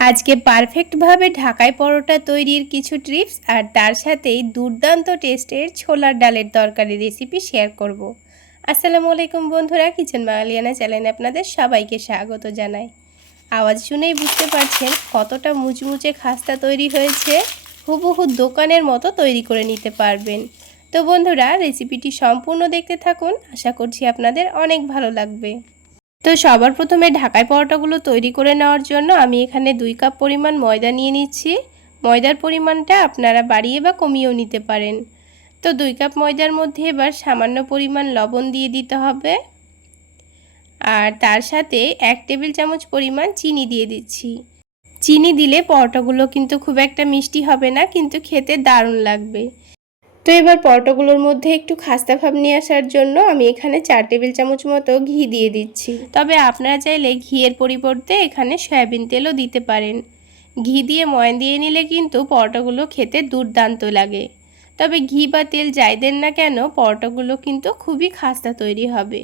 আজকে পারফেক্টভাবে ঢাকায় পরোটা তৈরির কিছু টিপস আর তার সাথেই দুর্দান্ত টেস্টের ছোলার ডালের তরকারি রেসিপি শেয়ার করব। আসসালামু আলাইকুম বন্ধুরা, কিচেন বাঙালিয়ানা চ্যানেলে আপনাদের সবাইকে স্বাগত জানাই। আওয়াজ শুনেই বুঝতে পারছেন কতটা মুচমুচে খাস্তা তৈরি হয়েছে। হুবহু দোকানের মতো তৈরি করে নিতে পারবেন। তো বন্ধুরা, রেসিপিটি সম্পূর্ণ দেখতে থাকুন। আশা করছি আপনাদের অনেক ভালো লাগবে। তো সবার প্রথমে ঢাকায় পরোটাগুলো তৈরি করে নেওয়ার জন্য আমি এখানে দুই কাপ পরিমাণ ময়দা নিয়ে নিচ্ছি। ময়দার পরিমাণটা আপনারা বাড়িয়ে বা কমিয়েও নিতে পারেন। তো দুই কাপ ময়দার মধ্যে এবার সামান্য পরিমাণ লবণ দিয়ে দিতে হবে। আর তার সাথে এক টেবিল চামচ পরিমাণ চিনি দিয়ে দিচ্ছি। চিনি দিলে পরোটাগুলো কিন্তু খুব একটা মিষ্টি হবে না, কিন্তু খেতে দারুণ লাগবে। তো এবার পরোটাগুলোর মধ্যে একটু খাস্তা ভাব নিয়ে আসার জন্য আমি এখানে চার টেবিল চামচ মতো ঘি দিয়ে দিচ্ছি। তবে আপনারা চাইলে ঘিয়ের পরিবর্তে এখানে সয়াবিন তেলও দিতে পারেন। ঘি দিয়ে ময়ান দিয়ে নিলে কিন্তু পরোটাগুলো খেতে দুর্দান্ত লাগে। তবে ঘি বা তেল যাই দেন না কেন, পরোটাগুলো কিন্তু খুবই খাস্তা তৈরি হবে।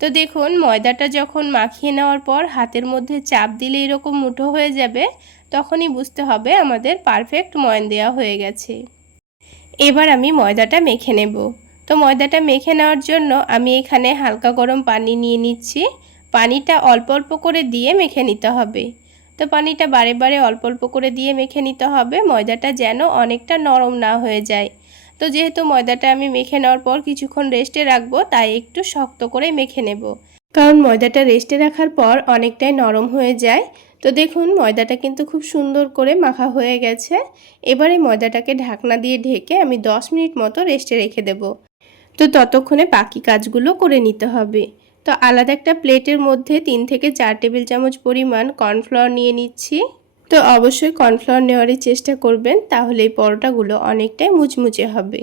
তো দেখুন, ময়দাটা যখন মাখিয়ে নেওয়ার পর হাতের মধ্যে চাপ দিলে এরকম মুঠো হয়ে যাবে, তখনই বুঝতে হবে আমাদের পারফেক্ট ময়ান দেওয়া হয়ে গেছে। এবার আমি ময়দাটা মেখে নেব। তো ময়দাটা মেখে নেওয়ার জন্য আমি এখানে হালকা গরম পানি নিয়ে নিচ্ছি। পানিটা অল্প অল্প করে দিয়ে মেখে নিতে হবে। তো পানিটা বারে বারে অল্প অল্প করে দিয়ে মেখে নিতে হবে। ময়দাটা যেন অনেকটা নরম না হয়ে যায়। তো যেহেতু ময়দাটা আমি মেখে নেওয়ার পর কিছুক্ষণ রেস্টে রাখব, তাই একটু শক্ত করে মেখে নেব। কারণ ময়দাটা রেস্টে রাখার পর অনেকটাই নরম হয়ে যায়। তো দেখুন, ময়দাটা কিন্তু খুব সুন্দর করে মাখা হয়ে গেছে। এবারে ময়দাটাকে ঢাকনা দিয়ে ঢেকে আমি 10 মিনিট মতো রেস্টে রেখে দেব। তো ততক্ষণে বাকি কাজগুলো করে নিতে হবে। তো আলাদা একটা প্লেটের মধ্যে তিন থেকে চার টেবিল চামচ পরিমাণ কর্নফ্লাওয়ার নিয়ে নিচ্ছি। তো অবশ্যই কর্নফ্লাওয়ার নেওয়ারই চেষ্টা করবেন, তাহলে এই পরোটাগুলো অনেকটাই মুচমুচে হবে।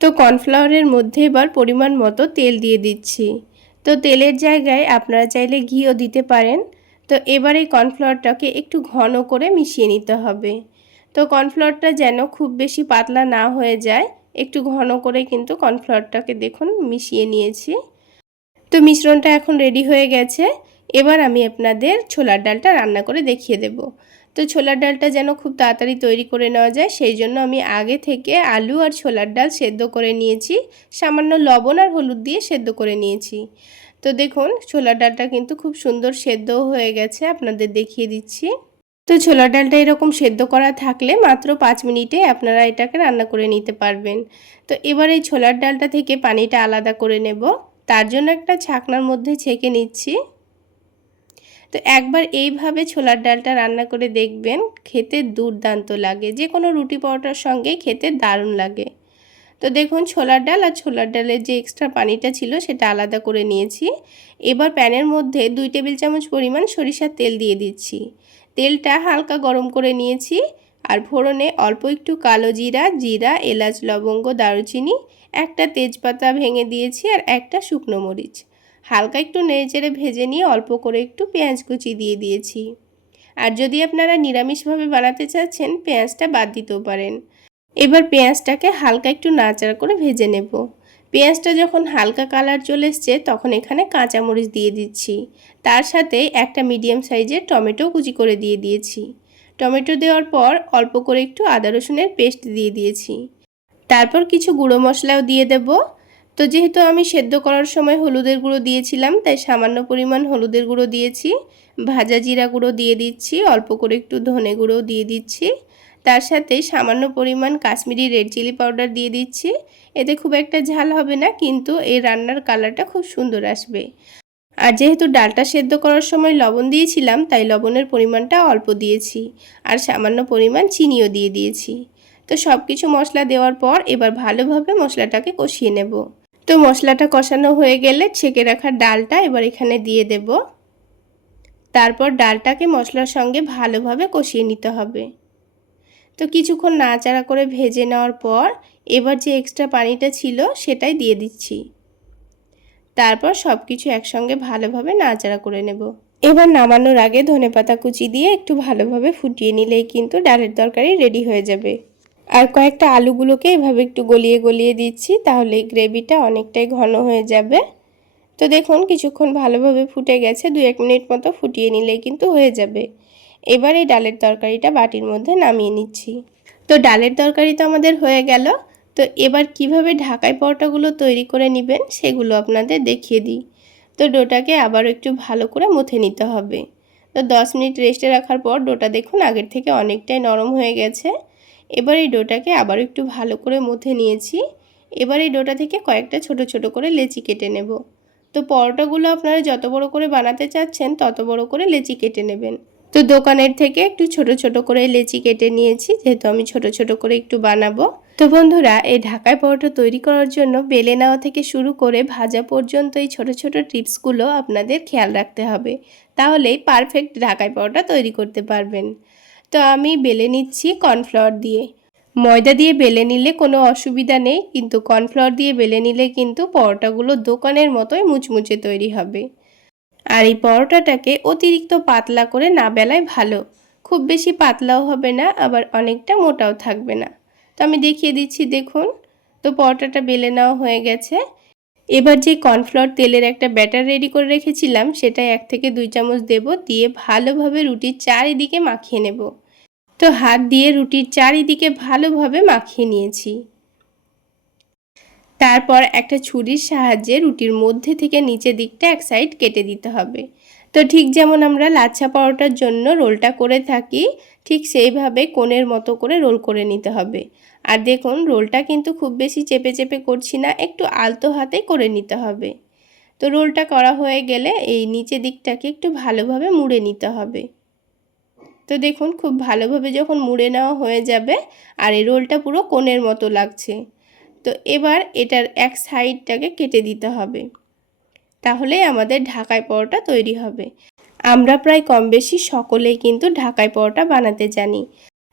তো কর্নফ্লাওয়ারের মধ্যে এবার পরিমাণ মতো তেল দিয়ে দিচ্ছি। তো তেলের জায়গায় আপনারা চাইলে ঘিও দিতে পারেন। তো এবার এই কর্নফ্লাওয়ারটাকে একটু ঘন করে মিশিয়ে নিতে হবে। তো কর্নফ্লাওয়ারটা যেন খুব বেশি পাতলা না হয়ে যায়, একটু ঘন করে কিন্তু কর্নফ্লাওয়ারটাকে দেখুন মিশিয়ে নিয়েছি। তো মিশ্রণটা এখন রেডি হয়ে গেছে। এবার আমি আপনাদের ছোলার ডালটা রান্না করে দেখিয়ে দেব। তো ছোলার ডালটা যেন খুব তাড়াতাড়ি তৈরি করে নেওয়া যায়, সেই জন্য আমি আগে থেকে আলু আর ছোলার ডাল সেদ্ধ করে নিয়েছি। সামান্য লবণ আর হলুদ দিয়ে সেদ্ধ করে নিয়েছি। তো দেখুন, ছোলার ডালটা কিন্তু খুব সুন্দর সেদ্ধ হয়ে গেছে, আপনাদের দেখিয়ে দিচ্ছি। তো ছোলার ডালটা এরকম সেদ্ধ করা থাকলে মাত্র পাঁচ মিনিটে আপনারা এটাকে রান্না করে নিতে পারবেন। তো এবার এই ছোলার ডালটা থেকে পানিটা আলাদা করে নেব। তার জন্য একটা ছাকনার মধ্যে ছেঁকে নিচ্ছি। তো একবার এইভাবে ছোলার ডালটা রান্না করে দেখবেন, খেতে দুর্দান্ত লাগে। যে কোনো রুটি পরোটার সঙ্গে খেতে দারুণ লাগে। তো দেখুন, ছোলার ডাল আর ছোলার ডালের যে এক্সট্রা পানিটা ছিল সেটা আলাদা করে নিয়েছি। এবার প্যানের মধ্যে দুই টেবিল চামচ পরিমাণ সরিষার তেল দিয়ে দিচ্ছি। তেলটা হালকা গরম করে নিয়েছি আর ফোড়নে অল্প একটু কালো জিরা জিরা, এলাচ, লবঙ্গ, দারুচিনি, একটা তেজপাতা ভেঙে দিয়েছি আর একটা শুকনো মরিচ। হালকা একটু নেড়েচেড়ে ভেজে নিয়ে অল্প করে একটু পেঁয়াজ কুচি দিয়ে দিয়েছি। আর যদি আপনারা নিরামিষভাবে বানাতে চাচ্ছেন, পেঁয়াজটা বাদ দিতেও পারেন। এবার পেঁয়াজটাকে হালকা একটু নাড়াচাড়া করে ভেজে নেব। পেঁয়াজটা যখন হালকা কালার চলে এসছে, তখন এখানে কাঁচামরিচ দিয়ে দিচ্ছি। তার সাথে একটা মিডিয়াম সাইজের টমেটো কুচি করে দিয়ে দিয়েছি। টমেটো দেওয়ার পর অল্প করে একটু আদা রসুনের পেস্ট দিয়ে দিয়েছি। তারপর কিছু গুঁড়ো মশলাও দিয়ে দেব। তো যেহেতু আমি সেদ্ধ করার সময় হলুদের গুঁড়ো দিয়েছিলাম, তাই সামান্য পরিমাণ হলুদের গুঁড়ো দিয়েছি। ভাজা জিরা গুঁড়ো দিয়ে দিচ্ছি, অল্প করে একটু ধনে গুঁড়ো দিয়ে দিচ্ছি। তার সাথে সামান্য পরিমাণ কাশ্মীরি রেড চিলি পাউডার দিয়ে দিচ্ছি। এতে খুব একটা ঝাল হবে না, কিন্তু এই রান্নার কালারটা খুব সুন্দর আসবে। আর যেহেতু ডালটা সেদ্ধ করার সময় লবণ দিয়েছিলাম, তাই লবণের পরিমাণটা অল্প দিয়েছি আর সামান্য পরিমাণ চিনিও দিয়ে দিয়েছি। তো সব কিছু মশলা দেওয়ার পর এবার ভালোভাবে মশলাটাকে কষিয়ে নেব। তো মশলাটা কষানো হয়ে গেলে ছেঁকে রাখা ডালটা এবার এখানে দিয়ে দেব। তারপর ডালটাকে মশলার সঙ্গে ভালোভাবে কষিয়ে নিতে হবে। তো কিছুক্ষণ নাড়াচাড়া করে ভেজে নেওয়ার পর এবার যে এক্সট্রা পানিটা ছিল সেটাই দিয়ে দিচ্ছি। তারপর সব কিছু একসঙ্গে ভালোভাবে নাড়াচাড়া করে নেব। এবার নামানোর আগে ধনেপাতা কুচি দিয়ে একটু ভালোভাবে ফুটিয়ে নিলেই কিন্তু ডালের তরকারি রেডি হয়ে যাবে। আর কয়েকটা আলুগুলোকে এভাবে একটু গলিয়ে গলিয়ে দিচ্ছি তাহলে গ্রেভিটা অনেকটাই ঘন হয়ে যাবে। তো দেখুন কিছুক্ষণ ভালোভাবে ফুটে গেছে দু এক মিনিট মতো ফুটিয়ে নিলেই কিন্তু হয়ে যাবে। এবার এই ডালের তরকারিটা বাটির মধ্যে নামিয়ে নিচ্ছি। তো ডালের তরকারি তো আমাদের হয়ে গেল। তো এবার কীভাবে ঢাকাই পরোটাগুলো তৈরি করে নেবেন সেগুলো আপনাদের দেখিয়ে দিই। তো ডোটাকে আবার একটু ভালো করে মুথে নিতে হবে। তো দশ মিনিট রেস্টে রাখার পর ডোটা দেখুন আগের থেকে অনেকটাই নরম হয়ে গেছে। এবার এই ডোটাকে আবারও একটু ভালো করে মুথে নিয়েছি। এবার এই ডোটা থেকে কয়েকটা ছোট ছোট করে লেচি কেটে নেব। তো পরোটাগুলো আপনারা যত বড় করে বানাতে চাচ্ছেন তত বড় করে লেচি কেটে নেবেন। তো দোকানের থেকে একটু ছোট ছোট করে লেচি কেটে নিয়েছি, যেহেতু আমি ছোট ছোট করে একটু বানাবো। তো বন্ধুরা, এই ঢাকায় পরোটা তৈরি করার জন্য বেলে নেওয়া থেকে শুরু করে ভাজা পর্যন্ত এই ছোট ছোট টিপসগুলো আপনাদের খেয়াল রাখতে হবে। তাহলেই পারফেক্ট ঢাকায় পরোটা তৈরি করতে পারবেন। তো আমি বেলে নিচ্ছি কর্নফ্লাওয়ার দিয়ে। ময়দা দিয়ে বেলে নিলে কোনো অসুবিধা নেই, কিন্তু কর্নফ্লাওয়ার দিয়ে বেলে নিলে কিন্তু পরোটাগুলো দোকানের মতোই মুচমুচে তৈরি হবে। আর এই পরোটাটাকে অতিরিক্ত পাতলা করে না বেলায় ভালো। খুব বেশি পাতলাও হবে না, আবার অনেকটা মোটাও থাকবে না। তো আমি দেখিয়ে দিচ্ছি, দেখুন। তো পরোটাটা বেলে নেওয়া হয়ে গেছে। এবার যে কর্নফ্লাওয়ার তেলের একটা ব্যাটার রেডি করে রেখেছিলাম সেটা এক থেকে দুই চামচ দেব, দিয়ে ভালোভাবে রুটির চারিদিকে মাখিয়ে নেব। তো হাত দিয়ে রুটির চারিদিকে ভালোভাবে মাখিয়ে নিয়েছি। তারপর একটা ছুরির সাহায্যে রুটির মধ্যে থেকে নিচের দিকটা এক সাইড কেটে দিতে হবে। তো ঠিক যেমন আমরা লাচ্ছা পরোটার জন্য রোলটা করে থাকি, ঠিক সেইভাবে কোণের মতো করে রোল করে নিতে হবে। আর দেখুন, রোলটা কিন্তু খুব বেশি চেপে চেপে করছি না, একটু আলতো হাতে করে নিতে হবে। তো রোলটা করা হয়ে গেলে এই নিচে দিকটাকে একটু ভালোভাবে মুড়ে নিতে হবে। তো দেখুন, খুব ভালোভাবে যখন মুড়ে নেওয়া হয়ে যাবে, আর এই রোলটা পুরো কোণের মতো লাগছে। তো এবার এটার এক সাইডটাকে কেটে দিতে হবে। তাহলেই আমাদের ঢাকায় পরোটা তৈরি হবে। আমরা প্রায় কম বেশি সকলেই কিন্তু ঢাকায় পরোটা বানাতে জানি।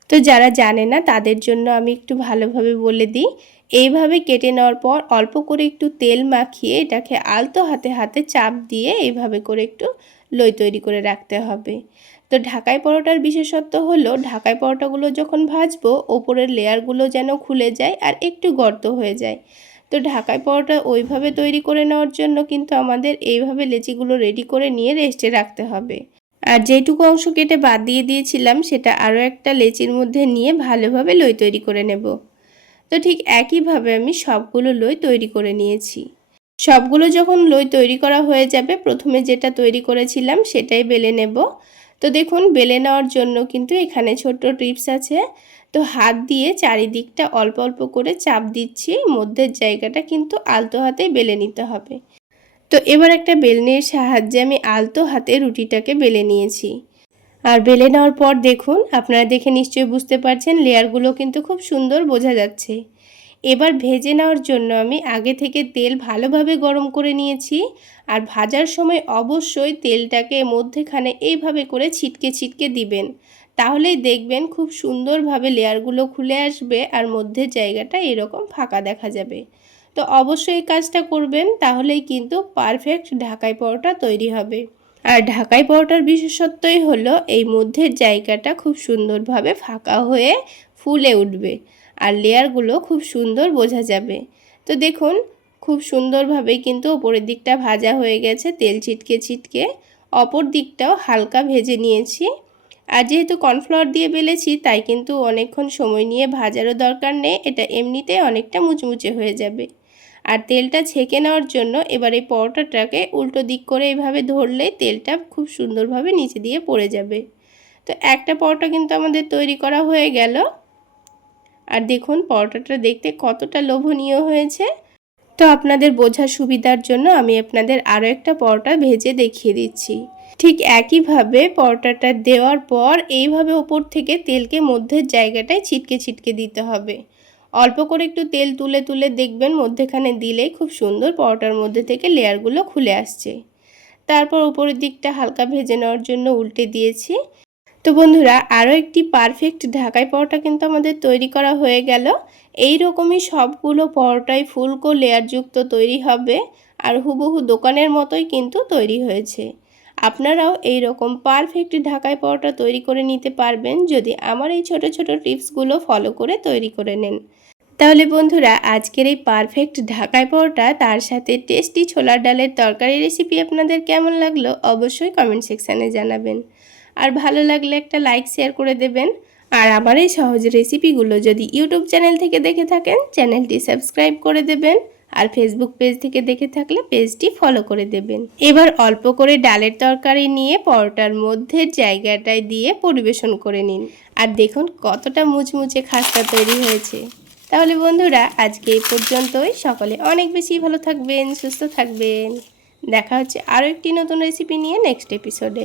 তো যারা জানে না, তাদের জন্য আমি একটু ভালোভাবে বলে দিই। এইভাবে কেটে নেওয়ার পর অল্প করে একটু তেল মাখিয়ে এটাকে আলতো হাতে হাতে চাপ দিয়ে এইভাবে করে একটু লই তৈরি করে রাখতে হবে। তো ঢাকাই পরোটার বিশেষত্ব হলো ঢাকাই পরোটাগুলো যখন ভাজবো, ওপরের লেয়ারগুলো যেন খুলে যায় আর একটু গর্ত হয়ে যায়। তো ঢাকাই পরোটা ওইভাবে তৈরি করে নেওয়ার জন্য কিন্তু আমাদের এইভাবে লেচিগুলো রেডি করে নিয়ে রেস্টে রাখতে হবে। আর যেটুকু অংশ কেটে বাদ দিয়ে দিয়েছিলাম, সেটা আরও একটা লেচির মধ্যে নিয়ে ভালোভাবে লই তৈরি করে নেব। তো ঠিক একইভাবে আমি সবগুলো লই তৈরি করে নিয়েছি। সবগুলো যখন লই তৈরি করা হয়ে যাবে, প্রথমে যেটা তৈরি করেছিলাম সেটাই বেলে নেব। তো দেখুন, বেলে নেওয়ার জন্য কিন্তু এখানে ছোট্ট টিপস আছে। তো হাত দিয়ে চারিদিকটা অল্প অল্প করে চাপ দিচ্ছি, মধ্যের জায়গাটা কিন্তু আলতো হাতে বেলে নিতে হবে। তো এবার একটা বেলনির সাহায্যে আমি আলতো হাতে রুটিটাকে বেলে নিয়েছি। আর বেলে নেওয়ার পর দেখুন, আপনারা দেখে নিশ্চয়ই বুঝতে পারছেন, লেয়ারগুলো কিন্তু খুব সুন্দর বোঝা যাচ্ছে। এবার ভেজে নেওয়ার জন্য আমি আগে থেকে তেল ভালোভাবে গরম করে নিয়েছি। আর ভাজার সময় অবশ্যই তেলটাকে মধ্যেখানে এইভাবে করে ছিটকে ছিটকে দিবেন। তাহলেই দেখবেন খুব সুন্দরভাবে লেয়ারগুলো খুলে আসবে আর মধ্যের জায়গাটা এরকম ফাঁকা দেখা যাবে। তো অবশ্যই এই কাজটা করবেন, তাহলেই কিন্তু পারফেক্ট ঢাকাই পরোটা তৈরি হবে। আর ঢাকাই পরোটার বিশেষত্বই হলো এই মধ্যের জায়গাটা খুব সুন্দরভাবে ফাঁকা হয়ে ফুলে উঠবে। আর লেয়ারগুলো খুব সুন্দর বোঝা যাবে। তো দেখুন, খুব সুন্দরভাবেই কিন্তু ওপরের দিকটা ভাজা হয়ে গেছে, তেল ছিটকে ছিটকে। অপর দিকটাও হালকা ভেজে নিয়েছি। আর যেহেতু কর্নফ্লাওয়ার দিয়ে বেলেছি, তাই কিন্তু অনেকক্ষণ সময় নিয়ে ভাজারও দরকার নেই, এটা এমনিতে অনেকটা মুচমুচে হয়ে যাবে। আর তেলটা ছেঁকে নেওয়ার জন্য এবার এই পরোটাটাকে উল্টো দিক করে এইভাবে ধরলে তেলটা খুব সুন্দরভাবে নিচে দিয়ে পড়ে যাবে। তো একটা পরোটা কিন্তু আমাদের তৈরি করা হয়ে গেল। আর দেখুন, পরোটাটা দেখতে কতটা লোভনীয় হয়েছে। তো আপনাদের বোঝার সুবিধার জন্য আমি আপনাদের আরও একটা পরোটা ভেজে দেখিয়ে দিচ্ছি। ঠিক একইভাবে পরোটাটা দেওয়ার পর এইভাবে ওপর থেকে তেলকে মধ্যের জায়গাটায় ছিটকে ছিটকে দিতে হবে। অল্প করে একটু তেল তুলে তুলে দেখবেন, মধ্যেখানে দিলেই খুব সুন্দর পরোটার মধ্যে থেকে লেয়ারগুলো খুলে আসছে। তারপর উপরের দিকটা হালকা ভেজে নেওয়ার জন্য উল্টে দিয়েছি। তো বন্ধুরা আরও একটি পারফেক্ট ঢাকাই পরোটা কিন্তু আমাদের তৈরি করা হয়ে গেল। এই রকমই সবগুলো পরোটাই ফুলকো লেয়ারযুক্ত তৈরি হবে আর হুবহু দোকানের মতোই কিন্তু তৈরি হয়েছে। আপনারাও এই রকম পারফেক্ট ঢাকাই পরোটা তৈরি করে নিতে পারবেন যদি আমার এই ছোট ছোট টিপসগুলো ফলো করে তৈরি করে নেন। তাহলে বন্ধুরা, আজকের এই পারফেক্ট ঢাকাই পরোটা, তার সাথে টেস্টি ছোলার ডালের তরকারি রেসিপি আপনাদের কেমন লাগল অবশ্যই কমেন্ট সেকশানে জানাবেন। আর ভালো লাগলে একটা লাইক শেয়ার করে দেবেন। আর আমার এই সহজ রেসিপিগুলো যদি ইউটিউব চ্যানেল থেকে দেখে থাকেন চ্যানেলটি সাবস্ক্রাইব করে দেবেন আর ফেসবুক পেজ থেকে দেখে থাকলে পেজটি ফলো করে দেবেন। এবার অল্প করে ডালের তরকারি নিয়ে পরোটার মধ্যে জায়গাটায় দিয়ে পরিবেশন করে নিন। আর দেখুন কতটা মুচমুচে খাস্তা তৈরি হয়েছে। তাহলে বন্ধুরা, আজকে এই পর্যন্তই। সকলে অনেক বেশি ভালো থাকবেন, সুস্থ থাকবেন। দেখা হচ্ছে আরও একটি নতুন রেসিপি নিয়ে নেক্সট এপিসোডে